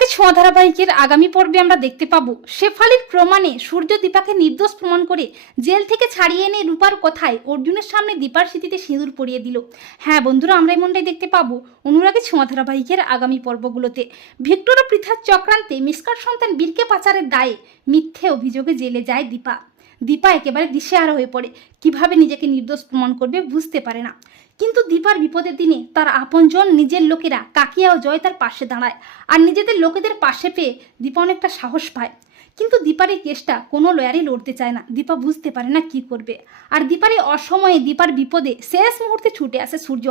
অনুরাগী ছোঁয়া ধারাবাহিকের আগামী পর্বে আমরা দেখতে পাব। শেফালির প্রমাণে সূর্য দীপাকে নির্দোষ প্রমাণ করে জেল থেকে ছাড়িয়ে এনে রূপার কথায় অর্জুনের সামনে দীপার স্মৃতিতে সিঁদুর পরিয়ে দিল। হ্যাঁ বন্ধুরা, আমরা এমনটাই দেখতে পাবো অনুরাগী ছোঁয়া ধারাবাহিকের আগামী পর্বগুলোতে। ভিক্টর পৃথার চক্রান্তে মিসকার সন্তান বীরকে পাচারের দায়ে মিথ্যে অভিযোগে জেলে যায় দীপা। দীপা একেবারে দিশেহারা হয়ে পড়ে। কীভাবে নিজেকে নির্দোষ প্রমাণ করবে বুঝতে পারে না। কিন্তু দীপার বিপদের দিনে তার আপনজন নিজের লোকেরা কাকিয়া ও জয় তার পাশে দাঁড়ায়। আর নিজেদের লোকেদের পাশে পেয়ে দীপা অনেকটা সাহস পায়। কিন্তু দীপার এই কেসটা কোনো লয়ারই লড়তে চায় না। দীপা বুঝতে পারে না কি করবে। আর দীপার এই অসময়ে দীপার বিপদে শেষ মুহূর্তে ছুটে আসে সূর্য।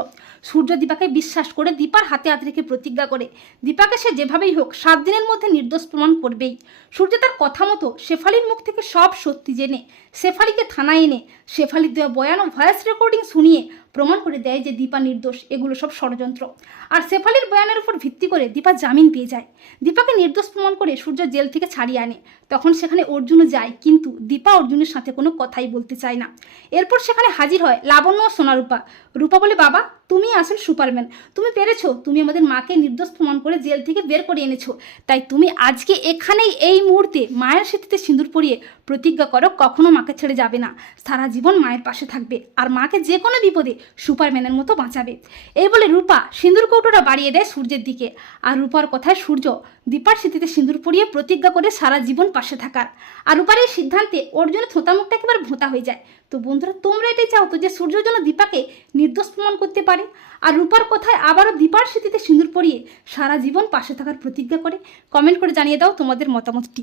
সূর্য দীপাকে বিশ্বাস করে দীপার হাতে হাত রেখে প্রতিজ্ঞা করে। দীপাকে সে যেভাবেই হোক সাত দিনের মধ্যে নির্দোষ প্রমাণ করবেই। সূর্য তার কথা মতো শেফালির মুখ থেকে সব সত্যি জেনে, শেফালিকে থানায় এনে, শেফালির দেওয়া বয়ান ও ভয়েস রেকর্ডিং শুনিয়ে প্রমাণ করে দেয় যে দীপা নির্দোষ, এগুলো সব ষড়যন্ত্র। আর শেফালির বয়ানের উপর ভিত্তি করে দীপা জামিন পেয়ে যায়। দীপাকে নির্দোষ প্রমাণ করে সূর্য জেল থেকে ছাড়িয়ে আনে। তখন সেখানে অর্জুনও যায়, কিন্তু দীপা অর্জুনের সাথে কোনো কথাই বলতে চায় না। এরপর সেখানে হাজির হয় লাবণ্য ও সোনারূপা। রূপা বলে, বাবা তুমি আসল সুপারম্যান। তুমি পেরেছ, তুমি আমাদের মাকে নির্দোষ প্রমাণ করে জেল থেকে বের করে এনেছো। তাই তুমি আজকে এখানেই এই মুহূর্তে মায়ের স্মৃতিতে সিঁদুর পরিয়ে প্রতিজ্ঞা করো, কখনো মাকে ছেড়ে যাবে না। সারা জীবন মায়ের পাশে থাকবে আর মাকে যে কোনো বিপদে সুপারম্যানের মতো বাঁচাবে। এই বলে রূপা সিঁদুর কৌটোটা বাড়িয়ে দেয় সূর্যের দিকে। আর রূপার কথায় সূর্য দীপার স্মৃতিতে সিঁদুর পরিয়ে প্রতিজ্ঞা করে সারা জীবন পাশে থাকার। আর রূপার এই সিদ্ধান্তে ওর জন্য মুখটা একেবারে ভোঁতা হয়ে যায়। তো বন্ধুরা, তোমরা এটাই চাও তো যে সূর্য যেন দীপাকে নির্দোষ প্রমাণ করতে পারে। আর রূপার কথায় আবারও দীপার স্মৃতিতে সিঁদুর পরিয়ে সারা জীবন পাশে থাকার প্রতিজ্ঞা করে কমেন্ট করে জানিয়ে দাও তোমাদের মতামতটি।